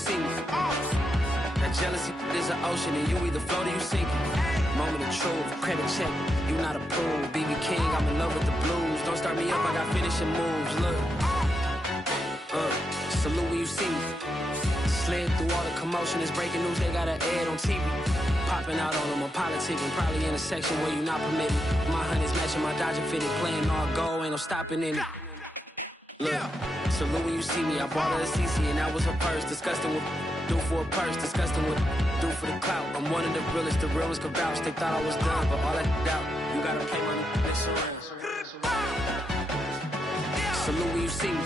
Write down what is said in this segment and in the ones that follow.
see me. That jealousy is an ocean, and you either float or you sink. Moment of truth, credit check, you not approved. BB King, I'm in love with the blues. Don't start me up, I got finishing moves. Look, salute when you see me. Slid through all the commotion, it's breaking news, they got an ad on TV. Popping out on them, I'm politicking, probably in a section where you not permitted. My honey's matching my Dodger fitted, playing all go, ain't no stopping in it. Look, salute when you see me, I bought her a CC and that was her purse. Disgusting what do for a purse, disgusting what do for the clout. I'm one of the realest, the realest could vouch. They thought I was done, but all that doubt, you gotta play my next around. Salute when you see me.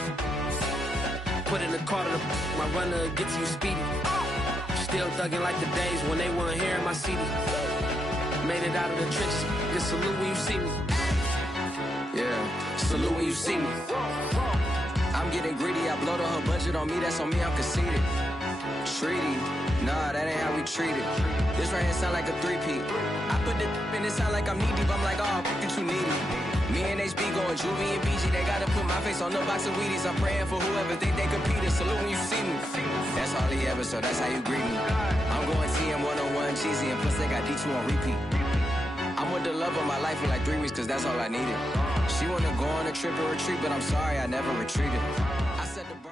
Put in the car to my runner, get to you speedy. Still thugging like the days when they weren't here in my CD. Made it out of the trenches, just salute when you see me. Yeah, salute when you see me. I'm getting greedy, I blow the whole budget on me, that's on me, I'm conceited. Treaty, nah, that ain't how we treat it. This right here sound like a three-peat. I put it in, it sound like I'm knee-deep, I'm like, oh, you too needy. Me and HB going Juvie and BG, they gotta put my face on no box of Wheaties. I'm praying for whoever think they competed, salute when you see me. That's all he ever, so that's how you greet me. I'm going TM 101 cheesy, and plus they got D2 on repeat. I'm with the love of my life for like 3 weeks, cause that's all I needed. She wanna go on a trip or retreat, but I'm sorry, I never retreated. I said the Browns.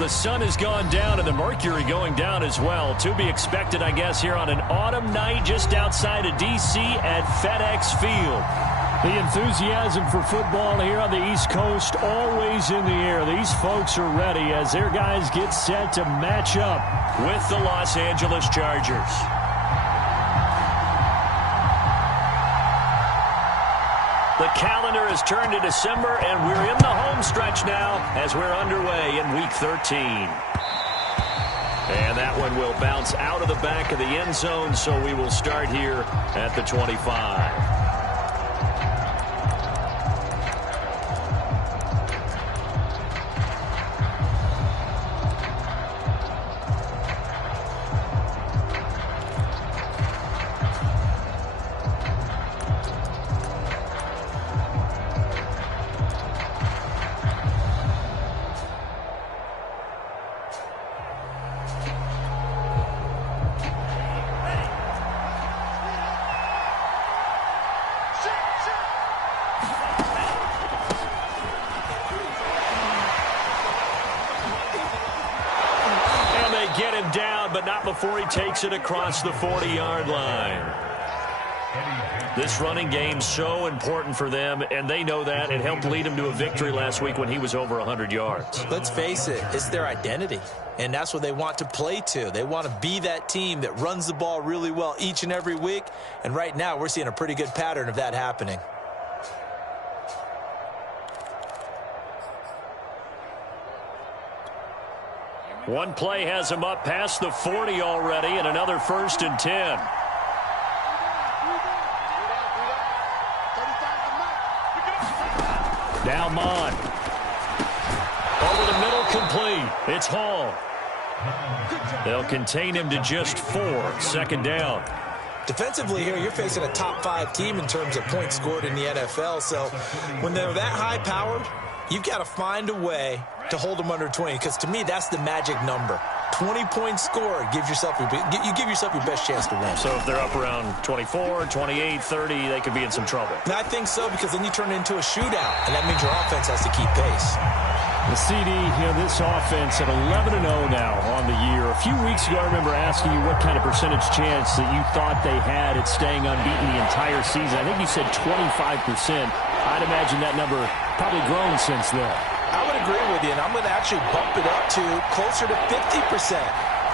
The sun has gone down and the mercury going down as well. To be expected, I guess, here on an autumn night just outside of D.C. at FedEx Field. The enthusiasm for football here on the East Coast always in the air. These folks are ready as their guys get set to match up with the Los Angeles Chargers. The calendar has turned to December, and we're in the home stretch now as we're underway in Week 13. And that one will bounce out of the back of the end zone, so we will start here at the 25. Get him down, but not before he takes it across the 40-yard line. This running game's so important for them, and they know that. It helped lead him to a victory last week when he was over 100 yards. Let's face it, it's their identity, and that's what they want to play to. They want to be that team that runs the ball really well each and every week, and right now we're seeing a pretty good pattern of that happening. One play has him up past the 40 already, and another 1st and 10. Now Mon. Over the middle, complete. It's Hall. They'll contain him to just 4. 2nd down. Defensively here, you're facing a top 5 team in terms of points scored in the NFL, so when they're that high-powered, you've got to find a way to hold them under 20, because to me, that's the magic number. 20 points scored, you give yourself your best chance to win. So if they're up around 24, 28, 30, they could be in some trouble. And I think so, because then you turn it into a shootout, and that means your offense has to keep pace. The CD, this offense at 11-0 now on the year. A few weeks ago, I remember asking you what kind of percentage chance that you thought they had at staying unbeaten the entire season. I think you said 25%. I'd imagine that number probably grown since then. I would agree with you, and I'm going to actually bump it up to closer to 50%,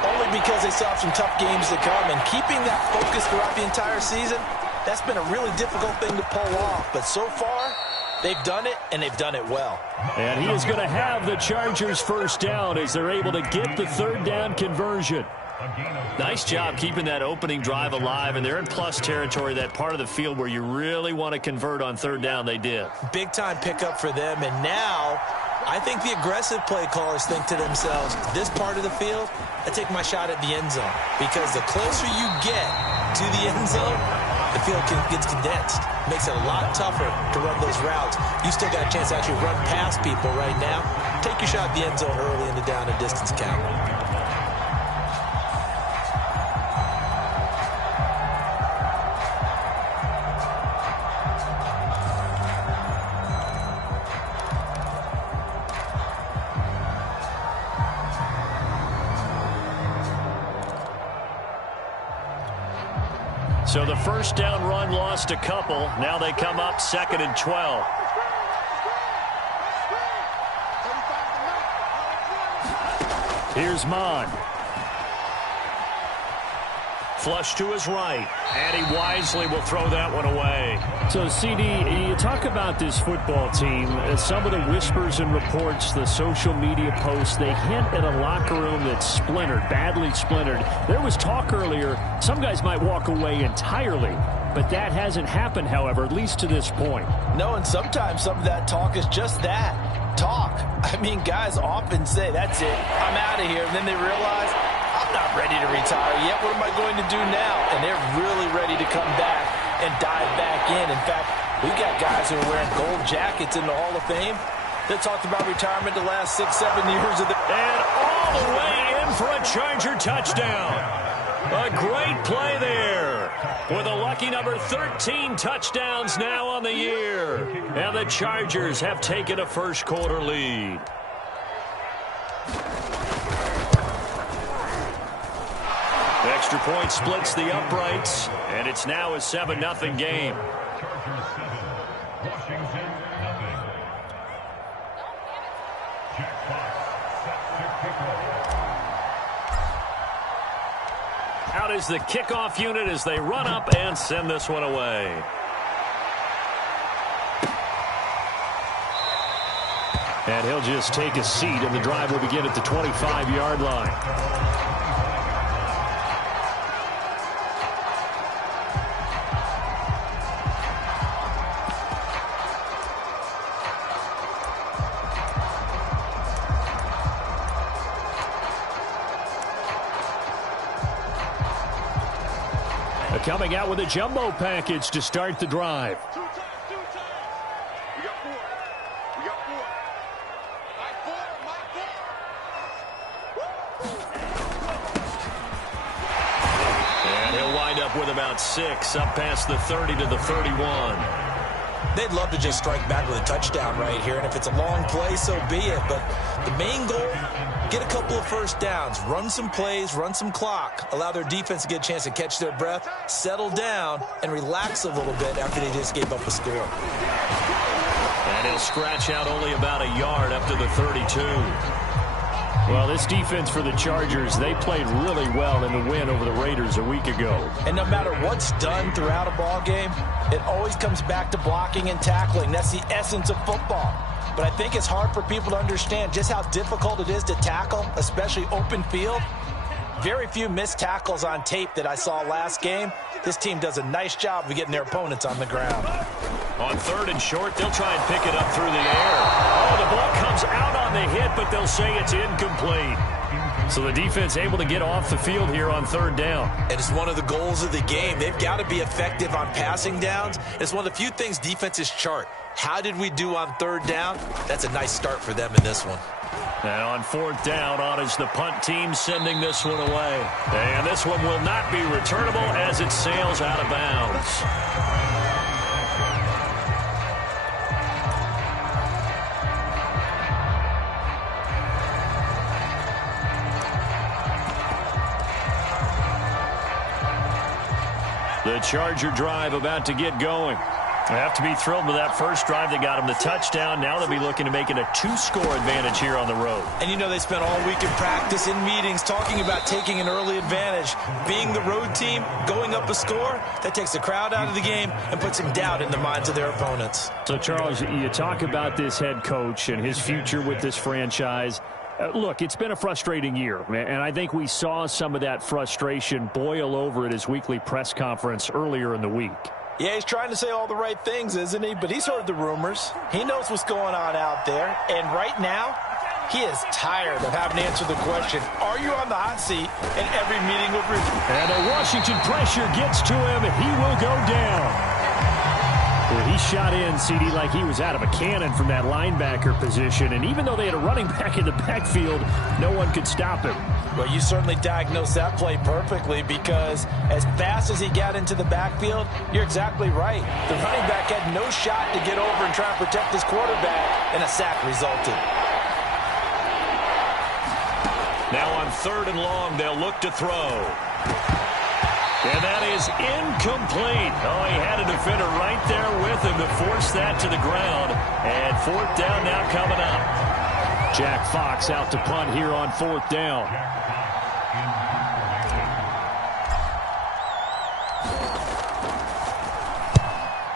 only because they still have some tough games to come. And keeping that focus throughout the entire season, that's been a really difficult thing to pull off. But so far, they've done it, and they've done it well. And he is going to have the Chargers' 1st down as they're able to get the 3rd down conversion. Nice job keeping that opening drive alive, and they're in plus territory, that part of the field where you really want to convert on 3rd down. They did. Big-time pickup for them, and now I think the aggressive play callers think to themselves, this part of the field, I take my shot at the end zone, because the closer you get to the end zone, the field gets condensed. Makes it a lot tougher to run those routes. You still got a chance to actually run past people right now. take your shot at the end zone early in the down and distance count. So the first down run lost a couple. Now they come up 2nd and 12. Here's Mon. Flush to his right, and he wisely will throw that one away. So, CD, you talk about this football team. Some of the whispers and reports, the social media posts, they hint at a locker room that's splintered, badly splintered. There was talk earlier, some guys might walk away entirely, but that hasn't happened, however, at least to this point. No, and sometimes some of that talk is just that, talk. I mean, guys often say, that's it, I'm out of here, and then they realize, I'm not ready to retire yet. What am I going to do now? And they're really ready to come back and dive back in. In fact, we've got guys who are wearing gold jackets in the Hall of Fame that talked about retirement the last 6-7 years of the... And all the way in for a Charger touchdown. A great play there. With a lucky number 13 touchdowns now on the year. And the Chargers have taken a first quarter lead. Extra point splits the uprights, and it's now a 7-0 game. Out is the kickoff unit as they run up and send this one away. And he'll just take a seat, and the drive will begin at the 25-yard line. Coming out with a jumbo package to start the drive. And he'll wind up with about 6, up past the 30 to the 31. They'd love to just strike back with a touchdown right here, and if it's a long play, so be it. But the main goal, get a couple of first downs, run some plays, run some clock, allow their defense to get a chance to catch their breath, settle down, and relax a little bit after they just gave up a score. And he'll scratch out only about a yard up to the 32. Well, this defense for the Chargers, they played really well in the win over the Raiders a week ago. And no matter what's done throughout a ball game, it always comes back to blocking and tackling. That's the essence of football. But I think it's hard for people to understand just how difficult it is to tackle, especially open field. Very few missed tackles on tape that I saw last game. This team does a nice job of getting their opponents on the ground. On 3rd and short, they'll try and pick it up through the air. Oh, the ball comes out on the hit, but they'll say it's incomplete. So the defense able to get off the field here on 3rd down. And it's one of the goals of the game. They've got to be effective on passing downs. It's one of the few things defenses chart. How did we do on 3rd down? That's a nice start for them in this one. And on 4th down, on is the punt team sending this one away. And this one will not be returnable as it sails out of bounds. The Charger drive about to get going. They have to be thrilled with that first drive that got them the touchdown. Now they'll be looking to make it a 2-score advantage here on the road. And you know they spent all week in practice, in meetings, talking about taking an early advantage. Being the road team, going up a score, that takes the crowd out of the game and puts some doubt in the minds of their opponents. So, Charles, you talk about this head coach and his future with this franchise. Look, it's been a frustrating year, and I think we saw some of that frustration boil over at his weekly press conference earlier in the week. Yeah, he's trying to say all the right things, isn't he? But he's heard the rumors. He knows what's going on out there. And right now, he is tired of having to answer the question, are you on the hot seat in every meeting with review? And the Washington pressure gets to him. He will go down. Well, he shot in, CD, like he was out of a cannon from that linebacker position. And even though they had a running back in the backfield, no one could stop him. Well, you certainly diagnosed that play perfectly, because as fast as he got into the backfield, you're exactly right. The running back had no shot to get over and try and protect his quarterback, and a sack resulted. Now on 3rd and long, they'll look to throw. And that is incomplete. Oh, he had a defender right there with him to force that to the ground. And 4th down now coming up. Jack Fox out to punt here on 4th down.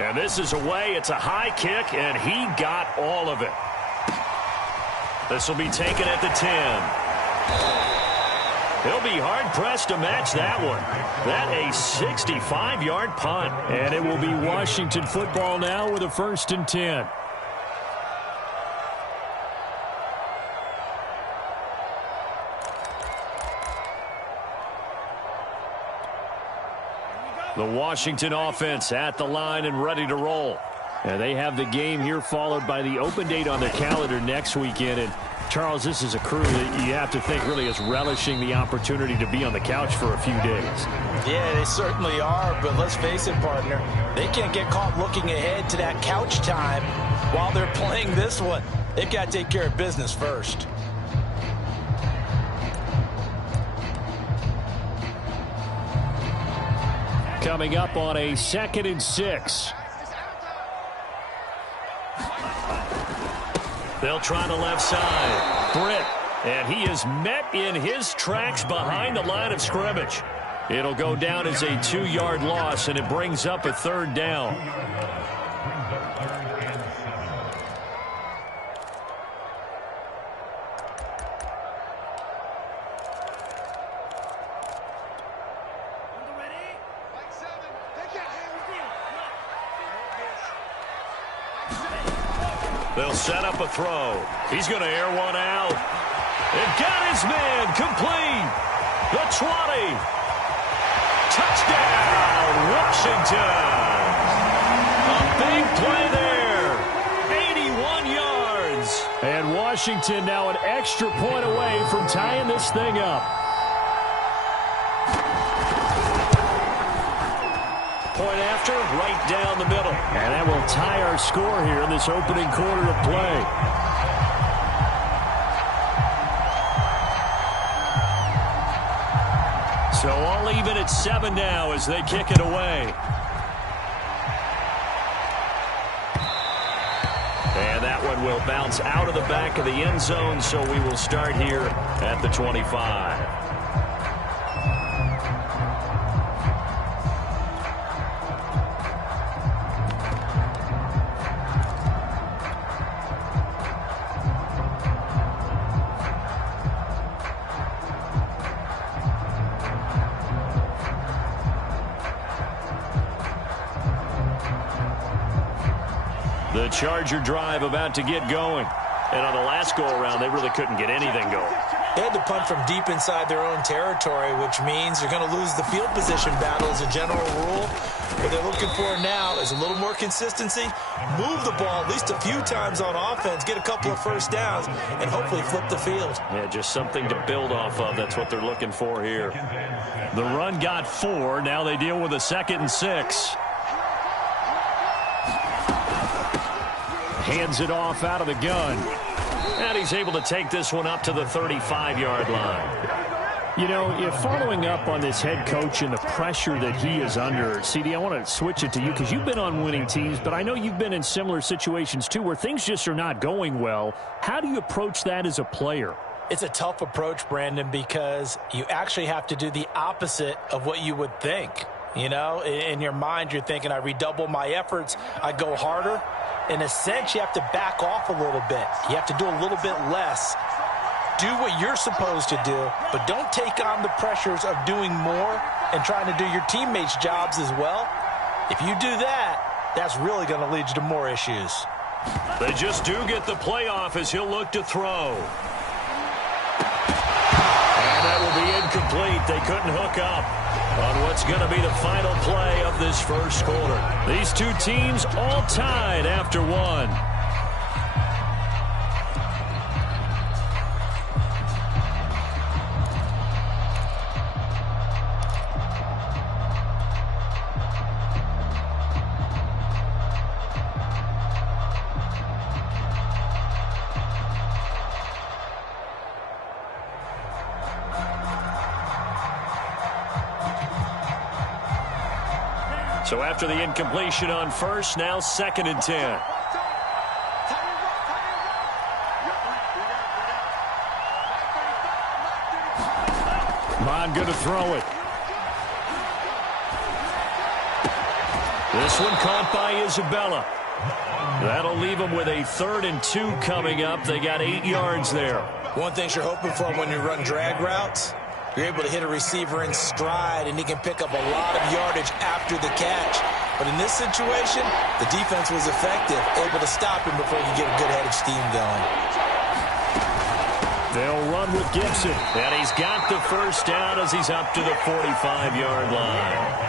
And this is away. It's a high kick, and he got all of it. This will be taken at the 10. He'll be hard-pressed to match that one. That a 65-yard punt. And it will be Washington football now with a 1st and 10. The Washington offense at the line and ready to roll. And they have the game here followed by the open date on their calendar next weekend. And Charles, this is a crew that you have to think really is relishing the opportunity to be on the couch for a few days. Yeah, they certainly are, but let's face it, partner, they can't get caught looking ahead to that couch time while they're playing this one. They've got to take care of business first. Coming up on a 2nd and 6. They'll try the left side. Britt. And he is met in his tracks behind the line of scrimmage. It'll go down as a 2-yard loss, and it brings up a 3rd down. They'll set up a throw. He's going to air one out. And got his man complete. The 20. Touchdown, Washington. A big play there. 81 yards. And Washington now an extra point away from tying this thing up. Point after, right down the middle. And that will tie our score here in this opening quarter of play. So all even at 7 now as they kick it away. And that one will bounce out of the back of the end zone, so we will start here at the 25. The Charger drive about to get going. And on the last go-around, they really couldn't get anything going. They had to punt from deep inside their own territory, which means they're going to lose the field position battle as a general rule. What they're looking for now is a little more consistency, move the ball at least a few times on offense, get a couple of first downs, and hopefully flip the field. Yeah, just something to build off of. That's what they're looking for here. The run got 4. Now they deal with a 2nd and 6. Hands it off out of the gun. And he's able to take this one up to the 35-yard line. You know, if following up on this head coach and the pressure that he is under, CD, I want to switch it to you because you've been on winning teams, but I know you've been in similar situations too where things just are not going well. How do you approach that as a player? It's a tough approach, Brandon, because you actually have to do the opposite of what you would think. You know, in your mind, you're thinking, I redouble my efforts, I go harder. In a sense, you have to back off a little bit. You have to do a little bit less. Do what you're supposed to do, but don't take on the pressures of doing more and trying to do your teammates' jobs as well. If you do that, that's really going to lead you to more issues. They just do get the playoff as he'll look to throw. And that will be incomplete. They couldn't hook up. on what's going to be the final play of this first quarter. These two teams all tied after one. So after the incompletion on first, now 2nd and 10. Mon going to throw it. This one caught by Isabella. That'll leave them with a 3rd and 2 coming up. They got 8 yards there. One thing you're hoping for when you run drag routes, you're able to hit a receiver in stride, and he can pick up a lot of yardage after the catch. But in this situation, the defense was effective, able to stop him before you get a good head of steam going. They'll run with Gibson. And he's got the first down as he's up to the 45-yard line.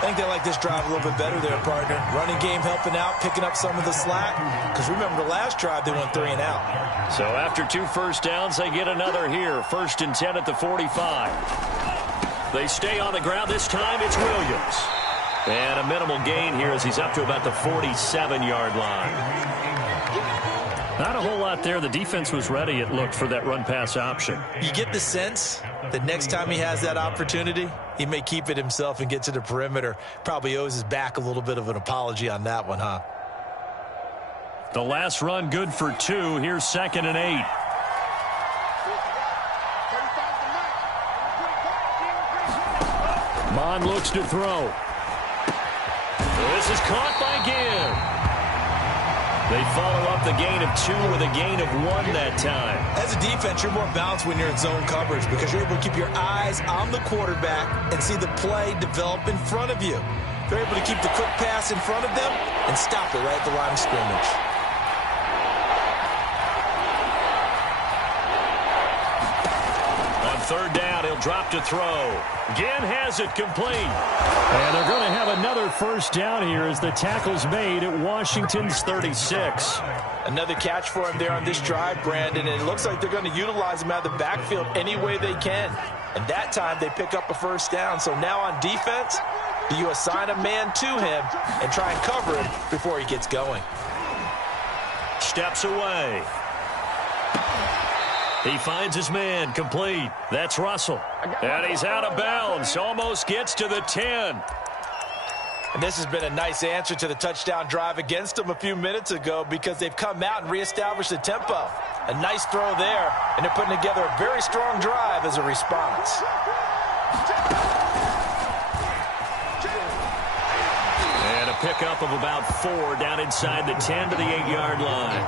I think they like this drive a little bit better there, partner. Running game helping out, picking up some of the slack. Because remember, the last drive, they went 3 and out. So after 2 first downs, they get another here. 1st and 10 at the 45. They stay on the ground. This time, it's Williams. And a minimal gain here as he's up to about the 47-yard line. Not a whole lot there. The defense was ready, it looked, for that run-pass option. You get the sense that next time he has that opportunity, he may keep it himself and get to the perimeter. Probably owes his back a little bit of an apology on that one, huh? The last run good for 2. Here's 2nd and 8. Mon looks to throw. This is caught by Gibb. They follow up the gain of 2 with a gain of 1 that time. As a defense, you're more balanced when you're in zone coverage because you're able to keep your eyes on the quarterback and see the play develop in front of you. They're able to keep the quick pass in front of them and stop it right at the line of scrimmage. On 3rd down, he'll drop to throw. Ginn has it complete. And they're going to have another first down here as the tackle's made at Washington's 36. Another catch for him there on this drive, Brandon, and it looks like they're going to utilize him out of the backfield any way they can. And that time they pick up a first down. So now on defense, do you assign a man to him and try and cover him before he gets going? Steps away. He finds his man, complete. That's Russell. And he's out of bounds, almost gets to the 10. And this has been a nice answer to the touchdown drive against them a few minutes ago because they've come out and reestablished the tempo. A nice throw there, and they're putting together a very strong drive as a response. And a pickup of about 4 down inside the 10 to the 8-yard line.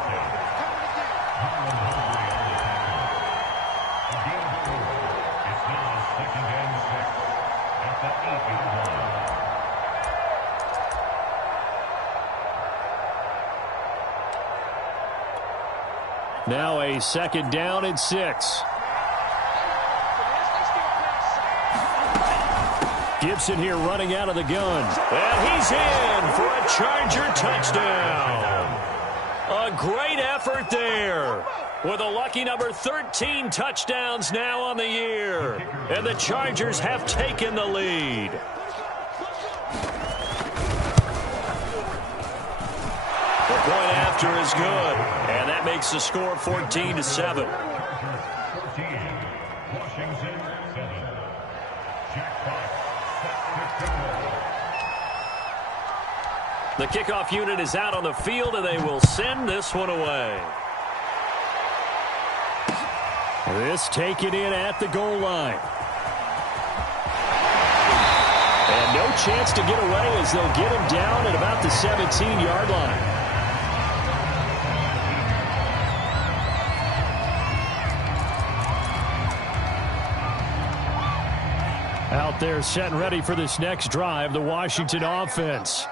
Now a 2nd down and 6. Gibson here running out of the gun. And he's in for a Charger touchdown. A great effort there. With a lucky number 13 touchdowns now on the year. And the Chargers have taken the lead. The point after is good. And that makes the score 14-7. The kickoff unit is out on the field, and they will send this one away. This taken in at the goal line. And no chance to get away as they'll get him down at about the 17-yard line. Out there set and ready for this next drive, the Washington offense.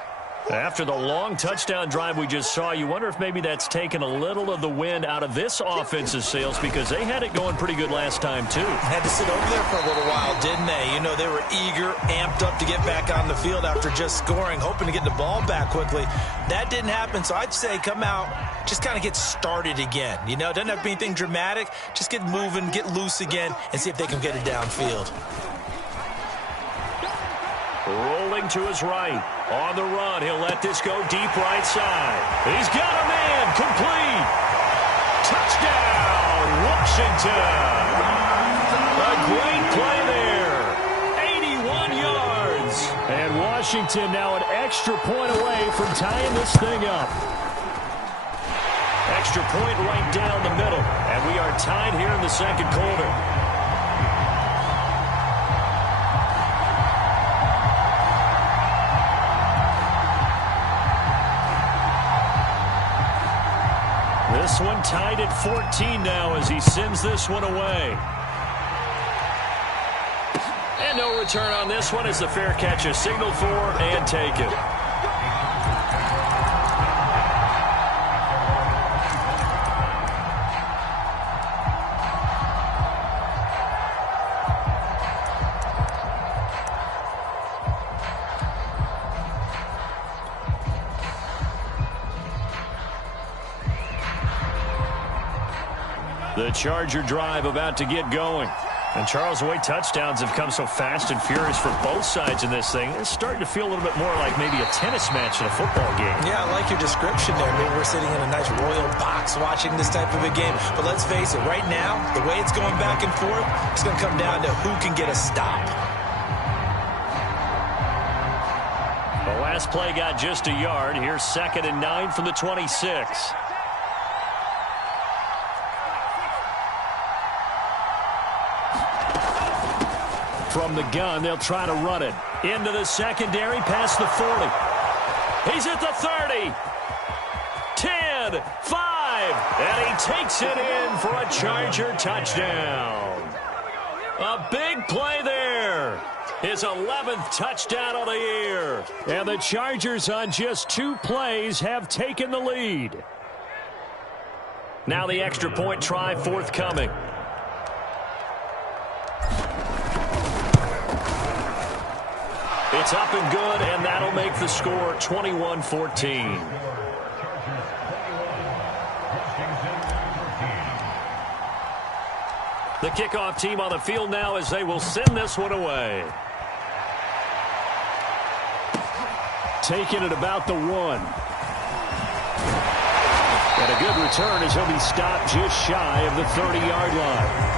After the long touchdown drive we just saw, you wonder if maybe that's taken a little of the wind out of this offense's sails because they had it going pretty good last time, too. Had to sit over there for a little while, didn't they? You know, they were eager, amped up to get back on the field after just scoring, hoping to get the ball back quickly. That didn't happen, so I'd say come out, just kind of get started again. You know, it doesn't have to be anything dramatic. Just get moving, get loose again, and see if they can get it downfield. Rolling to his right. On the run, he'll let this go deep right side. He's got a man. Complete. Touchdown, Washington. A great play there. 81 yards. And Washington now an extra point away from tying this thing up. Extra point right down the middle. And we are tied here in the second quarter. This one tied at 14 now as he sends this one away. And no return on this one as the fair catch is signaled for and taken. The Charger drive about to get going. And Charles, the way touchdowns have come so fast and furious for both sides in this thing, it's starting to feel a little bit more like maybe a tennis match in a football game. Yeah, I like your description there. Maybe we're sitting in a nice royal box watching this type of a game. But let's face it, right now, the way it's going back and forth, it's going to come down to who can get a stop. The last play got just a yard. Here's 2nd and 9 from the 26. From the gun, they'll try to run it. Into the secondary, past the 40. He's at the 30. 10, 5, and he takes it in for a Charger touchdown. A big play there. His 11th touchdown of the year. And the Chargers on just 2 plays have taken the lead. Now the extra point try forthcoming. It's up and good, and that'll make the score 21-14. The kickoff team on the field now as they will send this one away. Taking it about the 1. And a good return as he'll be stopped just shy of the 30-yard line.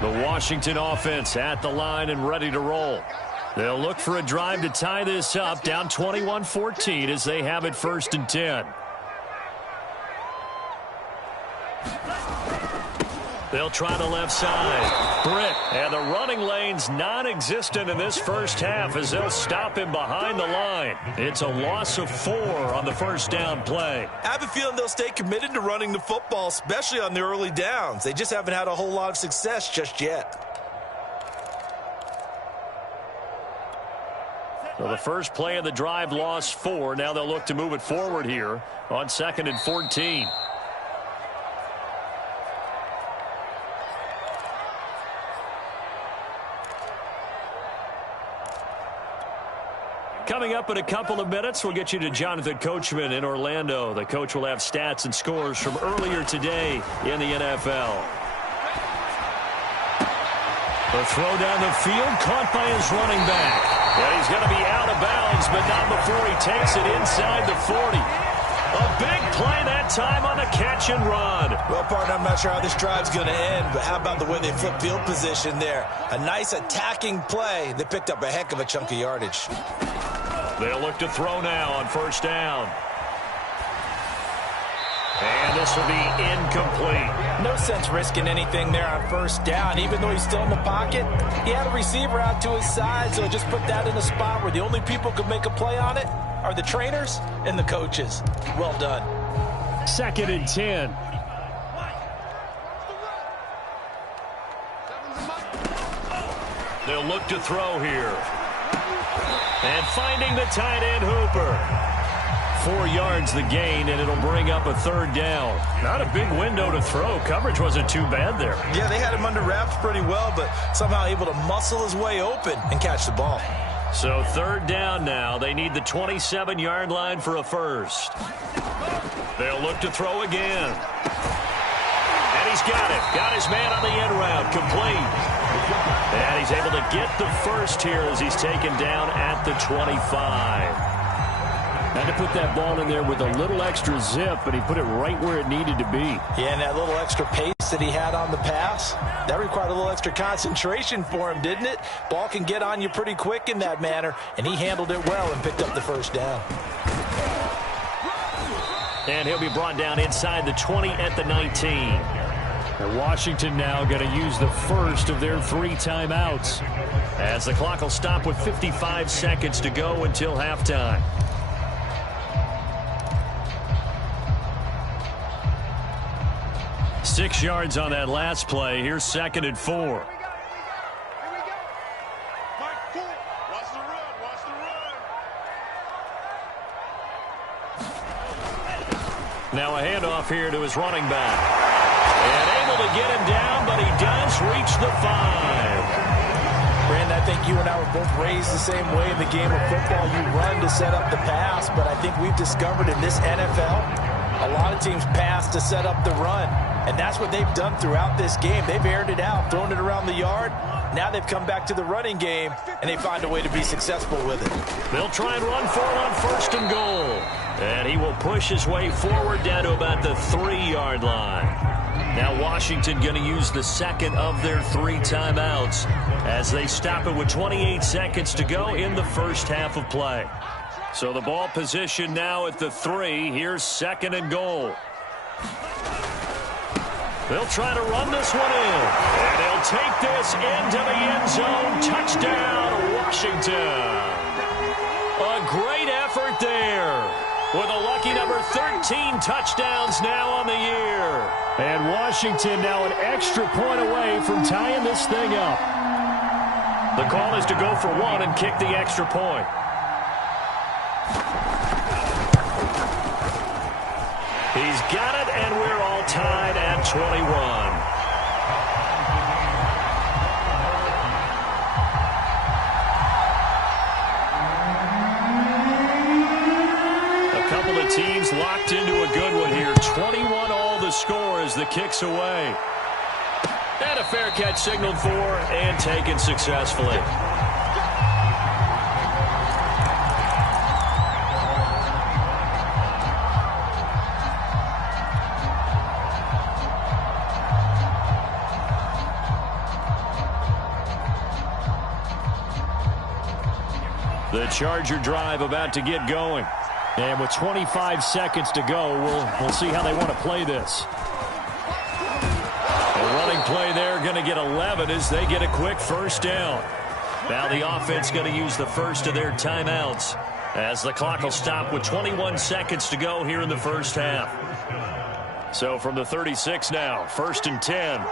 The Washington offense at the line and ready to roll. They'll look for a drive to tie this up, down 21-14 as they have it 1st and 10. They'll try the left side. Britt, and the running lane's non-existent in this first half as they'll stop him behind the line. It's a loss of 4 on the first down play. I have a feeling they'll stay committed to running the football, especially on the early downs. They just haven't had a whole lot of success just yet. So the first play of the drive lost 4. Now they'll look to move it forward here on 2nd and 14. Coming up in a couple of minutes, we'll get you to Jonathan Coachman in Orlando. The coach will have stats and scores from earlier today in the NFL. The throw down the field, caught by his running back. And he's going to be out of bounds, but not before he takes it inside the 40. A big play that time on the catch and run. Well, partner, I'm not sure how this drive's going to end, but how about the way they flip field position there? A nice attacking play. They picked up a heck of a chunk of yardage. They'll look to throw now on 1st down. And this will be incomplete. No sense risking anything there on first down. Even though he's still in the pocket, he had a receiver out to his side, so just put that in a spot where the only people who could make a play on it are the trainers and the coaches. Well done. 2nd and 10. They'll look to throw here. And finding the tight end, Hooper. 4 yards the gain, and it'll bring up a 3rd down. Not a big window to throw. Coverage wasn't too bad there. Yeah, they had him under wraps pretty well, but somehow able to muscle his way open and catch the ball. So 3rd down now. They need the 27-yard line for a first. They'll look to throw again. And he's got it. Got his man on the end route. Complete. And he's able to get the first here as he's taken down at the 25. Had to put that ball in there with a little extra zip, but he put it right where it needed to be. Yeah, and that little extra pace that he had on the pass, that required a little extra concentration for him, didn't it? Ball can get on you pretty quick in that manner, and he handled it well and picked up the first down. And he'll be brought down inside the 20 at the 19. And Washington now going to use the first of their 3 timeouts, as the clock will stop with 55 seconds to go until halftime. Six yards on that last play. Here's 2nd and 4. Now a handoff here to his running back. And able to get him down, but he does reach the 5. Brandon, I think you and I were both raised the same way in the game of football. You run to set up the pass, but I think we've discovered in this NFL, a lot of teams pass to set up the run. And that's what they've done throughout this game. They've aired it out, thrown it around the yard. Now they've come back to the running game, and they find a way to be successful with it. They'll try and run for it on 1st and goal. And he will push his way forward down to about the 3-yard line. Now Washington going to use the 2nd of their 3 timeouts as they stop it with 28 seconds to go in the first half of play. So the ball position now at the 3. Here's 2nd and goal. They'll try to run this one in. And they'll take this into the end zone. Touchdown, Washington. A great effort there, with a lucky number 13 touchdowns now on the year. And Washington now an extra point away from tying this thing up. The call is to go for 1 and kick the extra point. He's got it, and we're all tied at 21. A couple of teams locked into a good one here. 21 all the score as the kick's away. And a fair catch signaled for and taken successfully. The Charger drive about to get going. And with 25 seconds to go, we'll see how they want to play this. A running play there, going to get 11 as they get a quick first down. Now the offense going to use the first of their timeouts as the clock will stop with 21 seconds to go here in the first half. So from the 36 now, 1st and 10.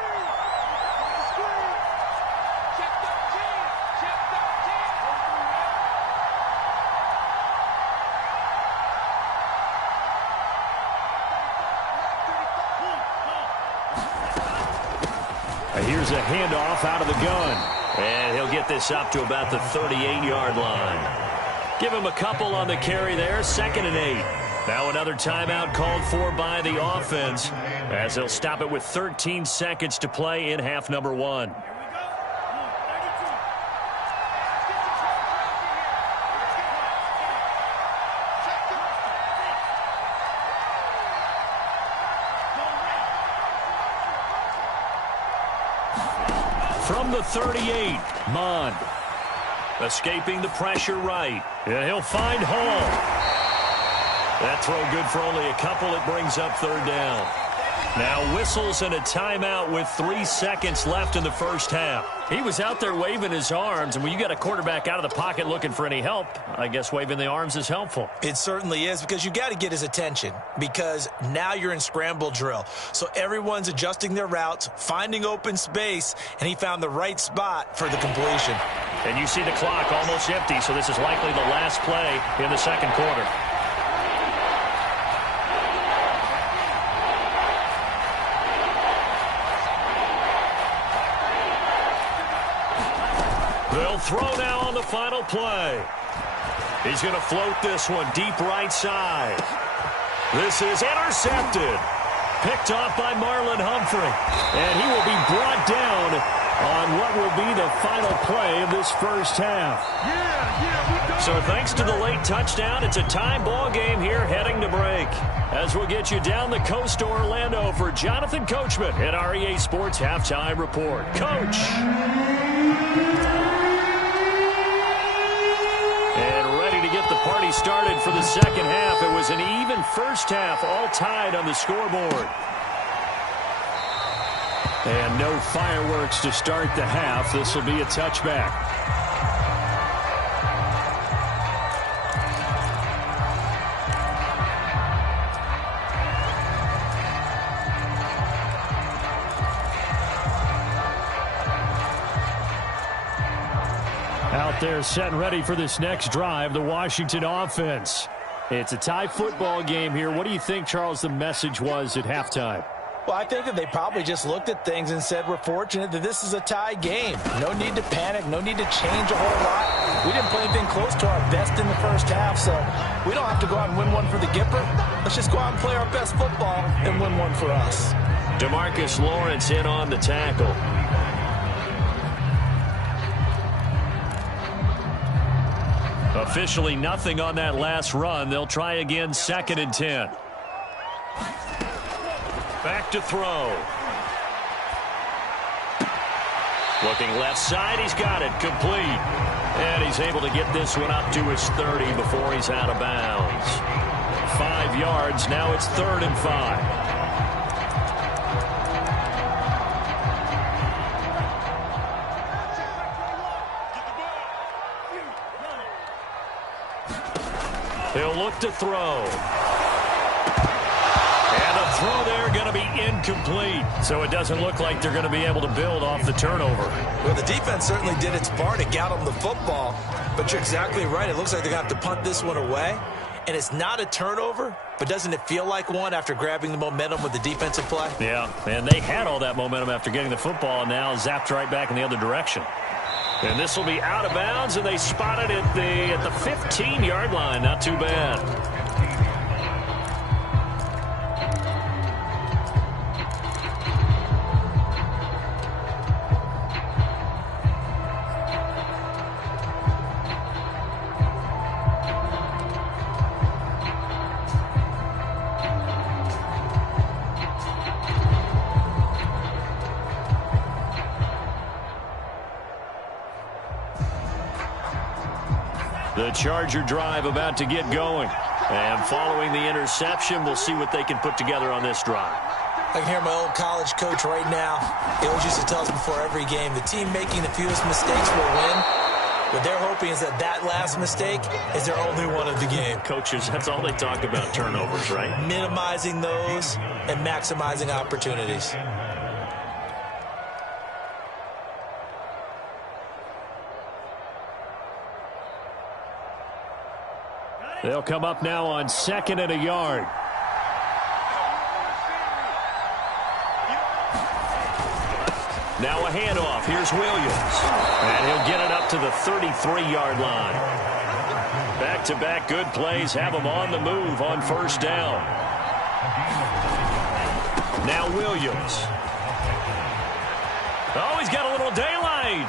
Here's a handoff out of the gun. And he'll get this up to about the 38-yard line. Give him a couple on the carry there. 2nd and 8. Now another timeout called for by the offense as they'll stop it with 13 seconds to play in half number 1. From the 38, Mond. Escaping the pressure right. And he'll find Hall. That throw good for only a couple. It brings up 3rd down. Now whistles and a timeout with 3 seconds left in the first half. He was out there waving his arms, and when you got a quarterback out of the pocket looking for any help, I guess waving the arms is helpful. It certainly is, because you got to get his attention, because now you're in scramble drill. So everyone's adjusting their routes, finding open space, and he found the right spot for the completion. And you see the clock almost empty, so this is likely the last play in the second quarter. They'll throw now on the final play. He's going to float this one deep right side. This is intercepted. Picked off by Marlon Humphrey. And he will be brought down on what will be the final play of this first half. So thanks to the late touchdown, it's a tie ball game here heading to break. As we'll get you down the coast to Orlando for Jonathan Coachman at our EA Sports Halftime Report. Coach! Get the party started for the second half. It was an even first half, all tied on the scoreboard. And no fireworks to start the half. This will be a touchback. Out there set and ready for this next drive, the Washington offense. It's a tie football game here. What do you think, Charles, the message was at halftime? Well, I think that they probably just looked at things and said, we're fortunate that this is a tie game. No need to panic. No need to change a whole lot. We didn't play anything close to our best in the first half, so we don't have to go out and win one for the Gipper. Let's just go out and play our best football and win one for us. DeMarcus Lawrence in on the tackle. Officially nothing on that last run. They'll try again, 2nd and 10. Back to throw. Looking left side, he's got it, complete. And he's able to get this one up to his 30 before he's out of bounds. 5 yards, now it's 3rd and 5. He'll look to throw. And a throw there going to be incomplete. So it doesn't look like they're going to be able to build off the turnover. Well, the defense certainly did its part to get them the football. But you're exactly right. It looks like they're going to have to punt this one away. And it's not a turnover, but doesn't it feel like one after grabbing the momentum with the defensive play? Yeah, and they had all that momentum after getting the football, and now zapped right back in the other direction. And this will be out of bounds, and they spot it at the 15-yard line. Not too bad. The Charger drive about to get going. And following the interception, we'll see what they can put together on this drive. I can hear my old college coach right now. He always used to tell us before every game, the team making the fewest mistakes will win. What they're hoping is that last mistake is their only one of the game. Coaches, that's all they talk about, turnovers, right? Minimizing those and maximizing opportunities. They'll come up now on 2nd and a yard. Now a handoff. Here's Williams. And he'll get it up to the 33-yard line. Back-to-back good plays have him on the move on first down. Now Williams. Oh, he's got a little daylight.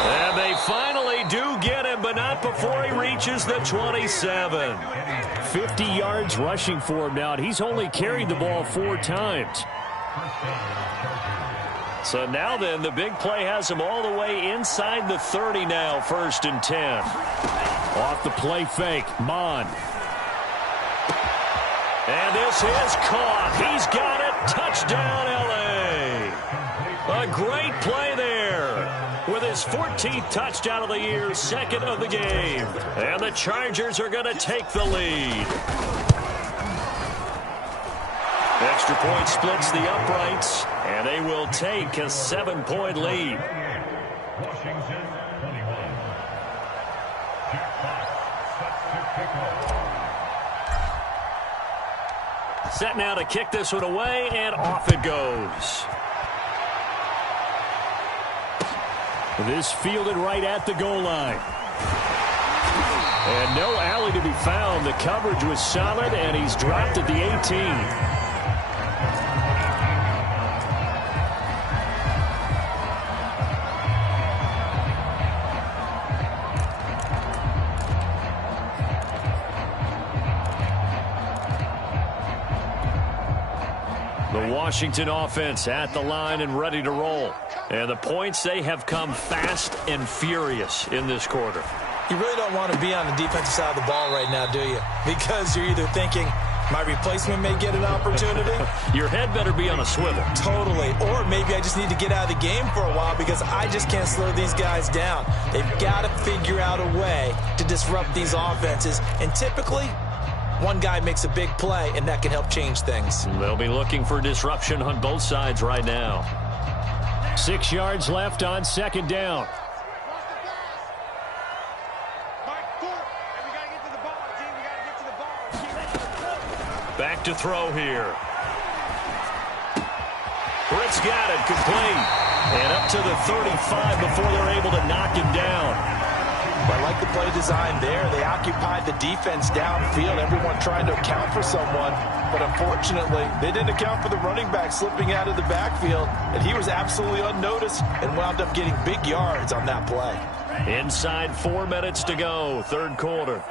And they finally do get him, but not before he reaches the 27. 50 yards rushing for him now, and he's only carried the ball 4 times. So now then, the big play has him all the way inside the 30 now, 1st and 10. Off the play fake, Mon. And this is caught. He's got it. Touchdown, L.A. A great play there with his 14th touchdown of the year, second of the game. And the Chargers are going to take the lead. Extra point splits the uprights, and they will take a 7-point lead. Set now to kick this one away, and off it goes. This fielded right at the goal line. And no alley to be found. The coverage was solid, and he's dropped at the 18. The Washington offense at the line and ready to roll. And the points, they have come fast and furious in this quarter. You really don't want to be on the defensive side of the ball right now, do you? Because you're either thinking, my replacement may get an opportunity. Your head better be on a swivel. Totally. Or maybe I just need to get out of the game for a while because I just can't slow these guys down. They've got to figure out a way to disrupt these offenses. And typically, one guy makes a big play, and that can help change things. They'll be looking for disruption on both sides right now. 6 yards left on second down. Back to throw here. Britt's got it, complete. And up to the 35 before they're able to knock him down. I like the play design there. They occupied the defense downfield, everyone trying to account for someone. But unfortunately, they didn't account for the running back slipping out of the backfield. And he was absolutely unnoticed and wound up getting big yards on that play. Inside 4 minutes to go, third quarter.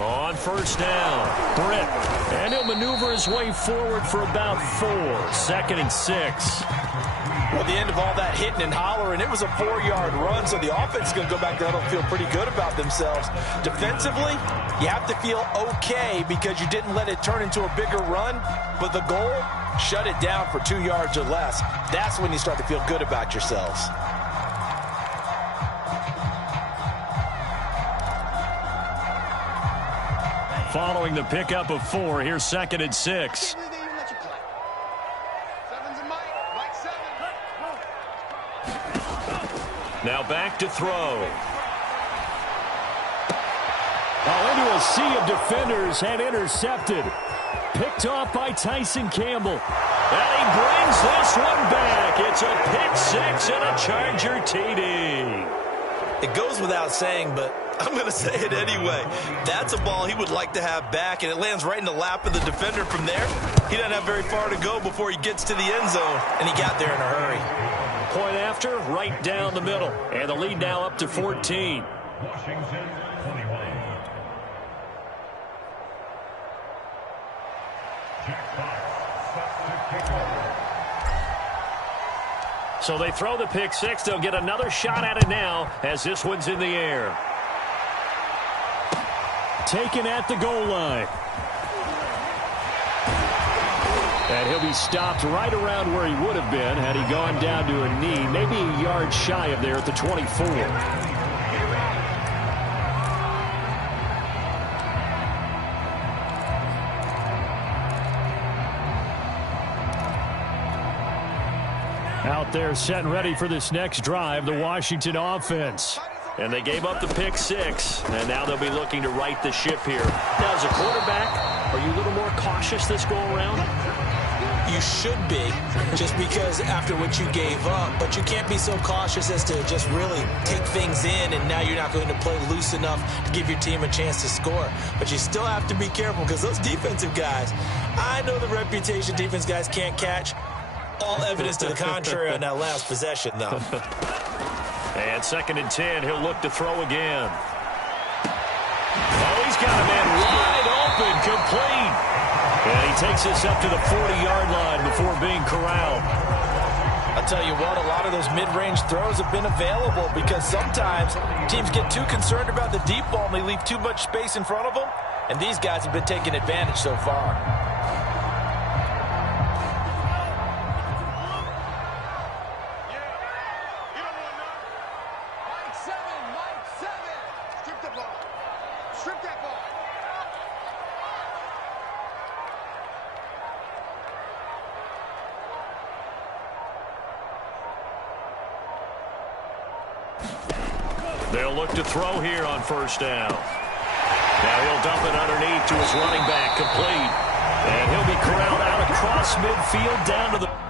On first down, Britt. And he'll maneuver his way forward for about 4. 2nd and 6. Well, at the end of all that hitting and hollering, it was a 4-yard run, so the offense is going to go back there and feel pretty good about themselves. Defensively, you have to feel okay because you didn't let it turn into a bigger run, but the goal, shut it down for 2 yards or less. That's when you start to feel good about yourselves. Following the pickup of 4, here's 2nd and 6. Now back to throw. Into a sea of defenders and intercepted. Picked off by Tyson Campbell. And he brings this one back. It's a pick 6 and a Charger TD. It goes without saying, but I'm going to say it anyway. That's a ball he would like to have back, and it lands right in the lap of the defender from there. He doesn't have very far to go before he gets to the end zone, and he got there in a hurry. Point after, right down the middle. And the lead now up to 14. Washington, 21. So they throw the pick 6. They'll get another shot at it now as this one's in the air. Taken at the goal line. And he'll be stopped right around where he would have been had he gone down to a knee, maybe a yard shy of there at the 24. Out there set and ready for this next drive, the Washington offense. And they gave up the pick 6, and now they'll be looking to right the ship here. Now, as a quarterback, are you a little more cautious this go-around? You should be, just because after what you gave up, but you can't be so cautious as to just really take things in, and now you're not going to play loose enough to give your team a chance to score. But you still have to be careful because those defensive guys, I know the reputation defense guys can't catch. All evidence to the contrary on that last possession, though. And 2nd and 10, he'll look to throw again. Oh, he's got a man wide open, complete. And he takes this up to the 40-yard line before being corralled. I'll tell you what, a lot of those mid-range throws have been available because sometimes teams get too concerned about the deep ball and they leave too much space in front of them, and these guys have been taking advantage so far. They'll look to throw here on first down. Now he'll dump it underneath to his running back, complete. And he'll be corralled out across midfield down to the...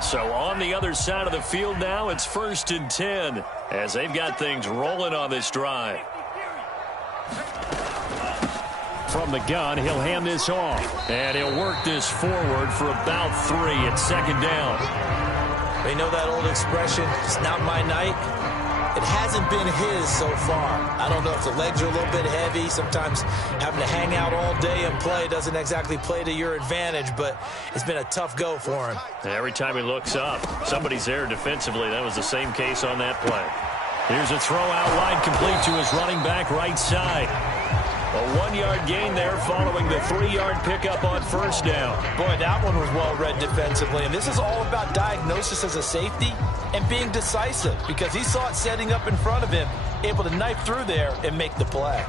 So on the other side of the field now, it's 1st and 10 as they've got things rolling on this drive. From the gun, he'll hand this off. And he'll work this forward for about 3 at 2nd down. They know that old expression, it's not my night. It hasn't been his so far. I don't know if the legs are a little bit heavy. Sometimes having to hang out all day and play doesn't exactly play to your advantage, but it's been a tough go for him. Every time he looks up, somebody's there defensively. That was the same case on that play. Here's a throw out wide, complete to his running back right side. A 1-yard gain there following the 3-yard pickup on first down. Boy, that one was well read defensively. And this is all about diagnosis as a safety and being decisive because he saw it setting up in front of him, able to knife through there and make the play.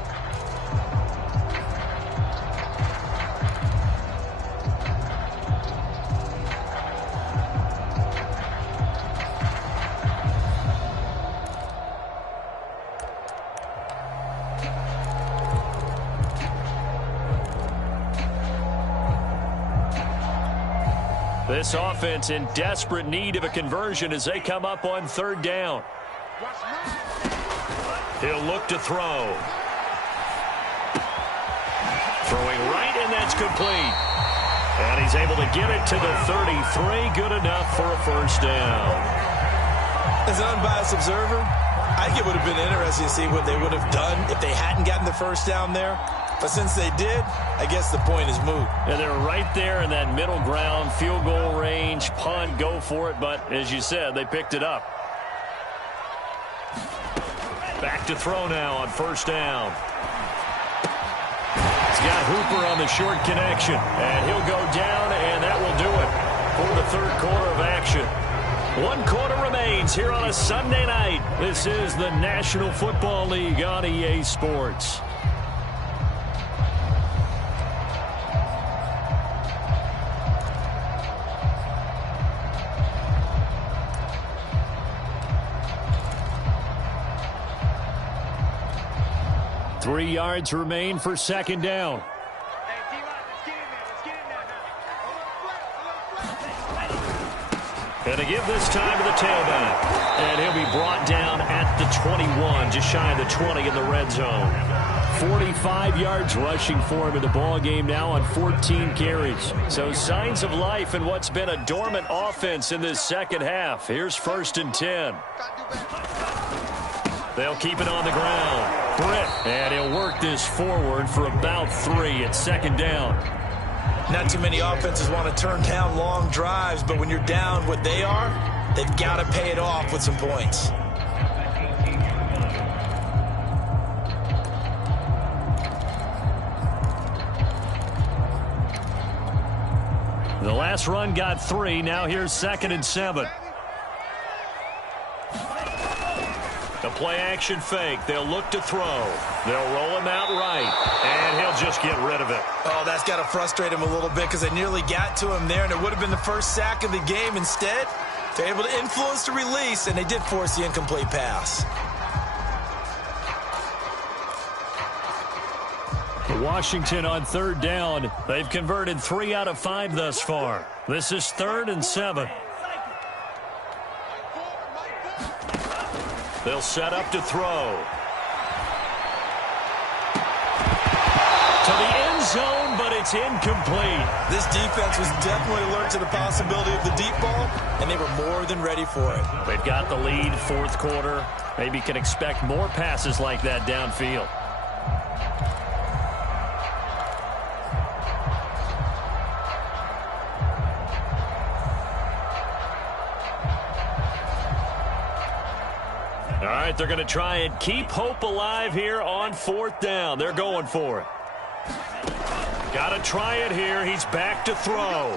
This offense in desperate need of a conversion as they come up on 3rd down. He'll look to throw. Throwing right, and that's complete. And he's able to get it to the 33. Good enough for a first down. As an unbiased observer, I think it would have been interesting to see what they would have done if they hadn't gotten the first down there. But since they did, I guess the point is moot. And they're right there in that middle ground, field goal range, punt, go for it. But as you said, they picked it up. Back to throw now on first down. He's got Hooper on the short connection. And he'll go down, and that will do it for the third quarter of action. 1 quarter remains here on a Sunday night. This is the National Football League on EA Sports. Three yards remain for second down. And to give this time to the tailback. And he'll be brought down at the 21, just shy of the 20 in the red zone. 45 yards rushing for him in the ball game now on 14 carries. So signs of life in what's been a dormant offense in this second half. Here's 1st and 10. They'll keep it on the ground. Britt, and he'll work this forward for about 3 at second down. Not too many offenses want to turn down long drives, but when you're down what they are, they've got to pay it off with some points. The last run got 3. Now here's 2nd and 7. The play-action fake. They'll look to throw. They'll roll him out right, and he'll just get rid of it. Oh, that's got to frustrate him a little bit because they nearly got to him there, and it would have been the first sack of the game. Instead, they're able to influence the release, and they did force the incomplete pass. Washington on third down. They've converted 3 out of 5 thus far. This is 3rd and 7. They'll set up to throw. To the end zone, but it's incomplete. This defense was definitely alert to the possibility of the deep ball, and they were more than ready for it. They've got the lead, 4th quarter. Maybe can expect more passes like that downfield. All right, they're going to try and keep hope alive here on 4th down. They're going for it. Got to try it here. He's back to throw.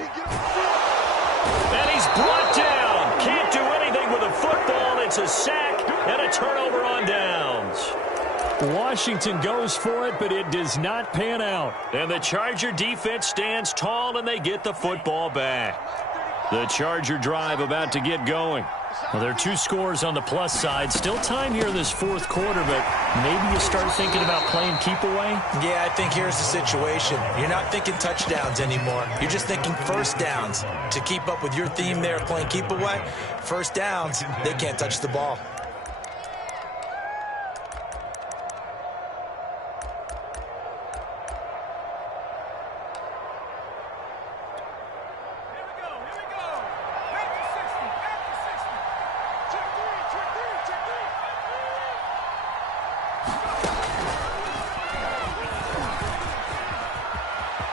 And he's brought down. Can't do anything with a football. It's a sack and a turnover on downs. Washington goes for it, but it does not pan out. And the Charger defense stands tall, and they get the football back. The Charger drive about to get going. Well, there are 2 scores on the plus side. Still time here in this 4th quarter, but maybe you start thinking about playing keep away? Yeah, I think here's the situation. You're not thinking touchdowns anymore. You're just thinking first downs. To keep up with your theme there of playing keep away, first downs, they can't touch the ball.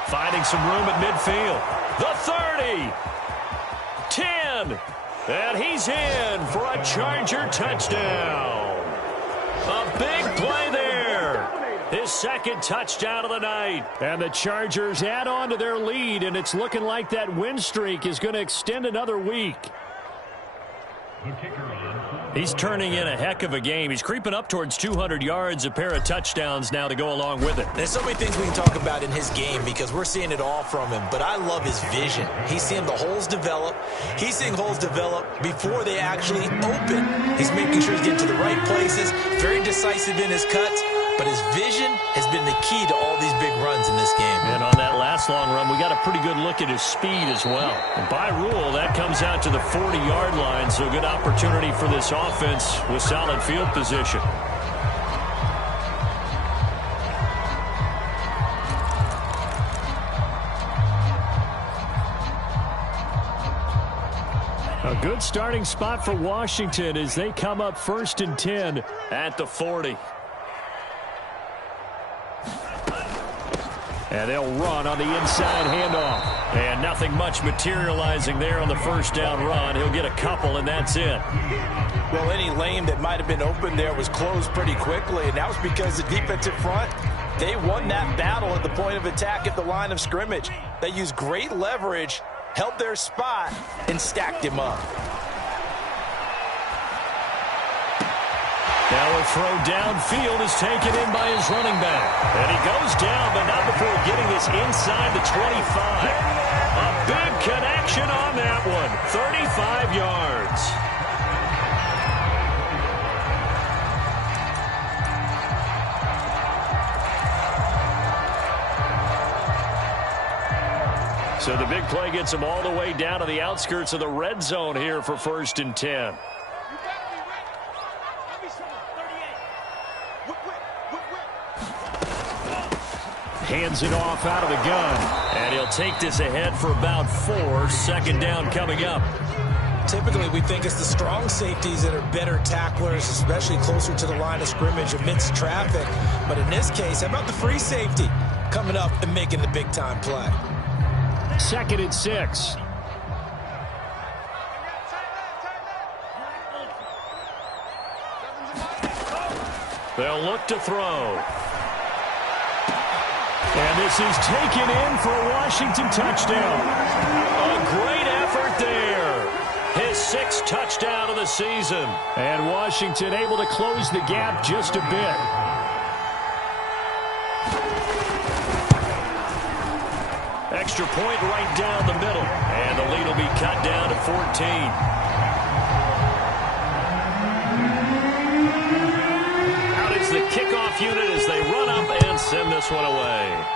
Finding some room at midfield. The 30. 10. And he's in for a Charger touchdown. A big play there. His 2nd touchdown of the night. And the Chargers add on to their lead, and it's looking like that win streak is going to extend another week. He's turning in a heck of a game. He's creeping up towards 200 yards, a pair of touchdowns now to go along with it. There's so many things we can talk about in his game because we're seeing it all from him, but I love his vision. He's seeing the holes develop. He's seeing holes develop before they actually open. He's making sure he's getting to the right places, very decisive in his cuts, but his vision has been the key to all these big runs in this game. And on that last long run, we got a pretty good look at his speed as well. And by rule, that comes out to the 40-yard line, so a good opportunity for this offense with solid field position. A good starting spot for Washington as they come up 1st and 10 at the 40. And they'll run on the inside handoff. And nothing much materializing there on the first down run. He'll get a couple, and that's it. Well, any lane that might have been open there was closed pretty quickly, and that was because the defensive front, they won that battle at the point of attack at the line of scrimmage. They used great leverage, held their spot, and stacked him up. Now a throw downfield is taken in by his running back. And he goes down, but not before getting this inside the 25. A big connection on that one. 35 yards. So the big play gets him all the way down to the outskirts of the red zone here for 1st and 10. Hands it off out of the gun. And he'll take this ahead for about 4. 2nd down coming up. Typically, we think it's the strong safeties that are better tacklers, especially closer to the line of scrimmage amidst traffic. But in this case, how about the free safety coming up and making the big-time play? 2nd and 6. They'll look to throw. And this is taken in for a Washington touchdown. A great effort there. His 6th touchdown of the season. And Washington able to close the gap just a bit. Extra point right down the middle. And the lead will be cut down to 14. Out is the kickoff unit as they run up and send this one away.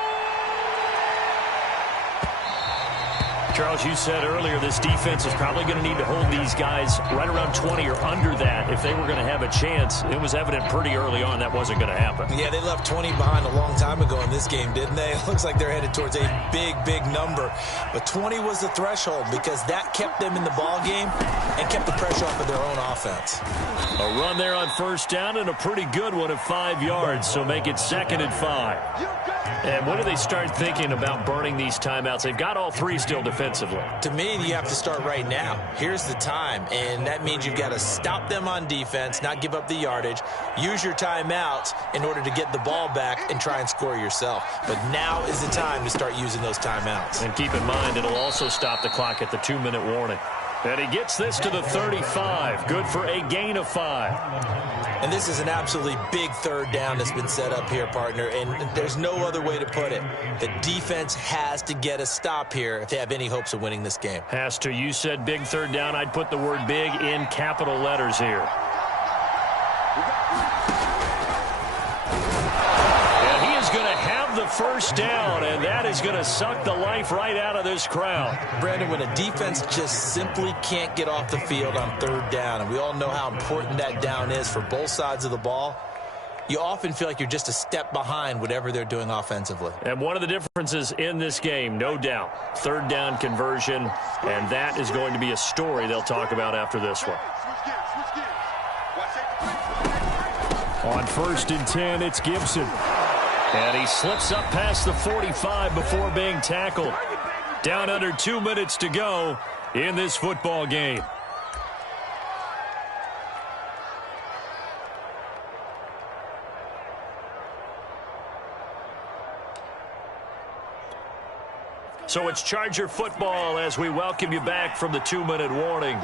Charles, you said earlier this defense is probably going to need to hold these guys right around 20 or under that if they were going to have a chance. It was evident pretty early on that wasn't going to happen. Yeah, they left 20 behind a long time ago in this game, didn't they? It looks like they're headed towards a big, big number. But 20 was the threshold because that kept them in the ball game and kept the pressure off of their own offense. A run there on 1st down and a pretty good one at 5 yards, so make it 2nd and 5. And when do they start thinking about burning these timeouts? They've got all 3 still defensively. To me, you have to start right now. Here's the time, and that means you've got to stop them on defense, not give up the yardage, use your timeouts in order to get the ball back and try and score yourself. But now is the time to start using those timeouts. And keep in mind, it'll also stop the clock at the 2-minute warning. And he gets this to the 35. Good for a gain of 5. And this is an absolutely big 3rd down that's been set up here, partner, and there's no other way to put it. The defense has to get a stop here if they have any hopes of winning this game. Has to. You said big 3rd down. I'd put the word big in capital letters here. And he is going to have the 1st down, and that is going to suck the life right out of this crowd. Brandon, when a defense just simply can't get off the field on 3rd down, and we all know how important that down is for both sides of the ball, you often feel like you're just a step behind whatever they're doing offensively. And one of the differences in this game, no doubt, 3rd down conversion, and that is going to be a story they'll talk about after this one. On 1st and 10, it's Gibson. And he slips up past the 45 before being tackled. Down under 2 minutes to go in this football game. So it's Charger football as we welcome you back from the 2-minute warning.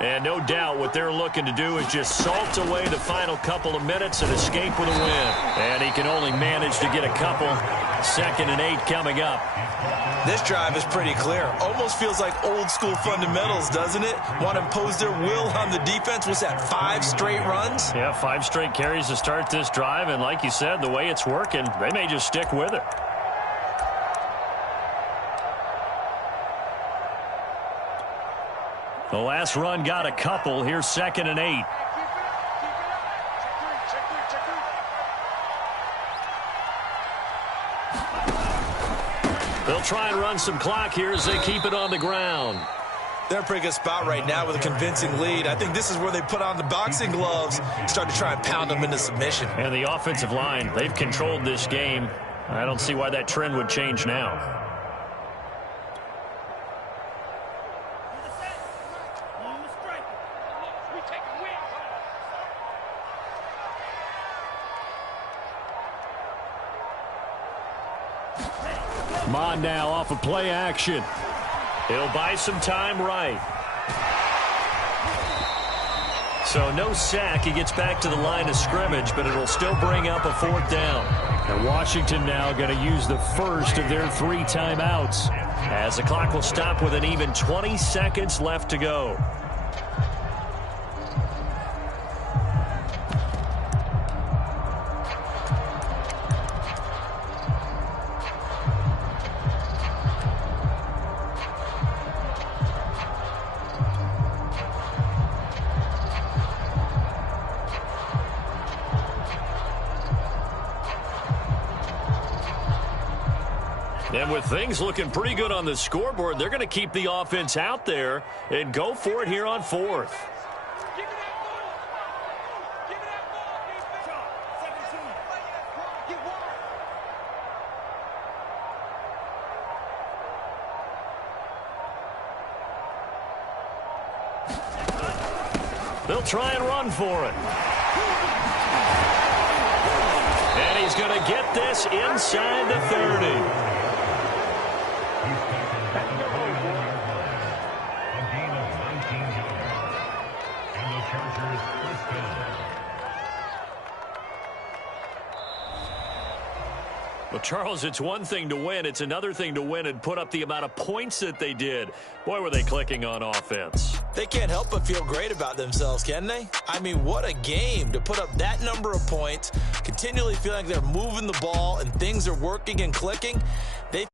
And no doubt what they're looking to do is just salt away the final couple of minutes and escape with a win. And he can only manage to get a couple. 2nd and 8 coming up. This drive is pretty clear. Almost feels like old school fundamentals, doesn't it? Want to impose their will on the defense. What's that, 5 straight runs? Yeah, 5 straight carries to start this drive. And like you said, the way it's working, they may just stick with it. The last run got a couple. Here's 2nd and 8. They'll try and run some clock here as they keep it on the ground. They're in a pretty good spot right now with a convincing lead. I think this is where they put on the boxing gloves, start to try and pound them into submission. And the offensive line, they've controlled this game. I don't see why that trend would change now. Come on now, off of play action. He'll buy some time right. So no sack. He gets back to the line of scrimmage, but it'll still bring up a 4th down. And Washington now going to use the first of their 3 timeouts. As the clock will stop with an even 20 seconds left to go. And with things looking pretty good on the scoreboard, they're going to keep the offense out there and go for it here on 4th. They'll try and run for it. And he's going to get this inside the 30. Well, Charles, it's one thing to win. It's another thing to win and put up the amount of points that they did. Boy, were they clicking on offense. They can't help but feel great about themselves, can they? I mean, what a game to put up that number of points, continually feeling like they're moving the ball and things are working and clicking. They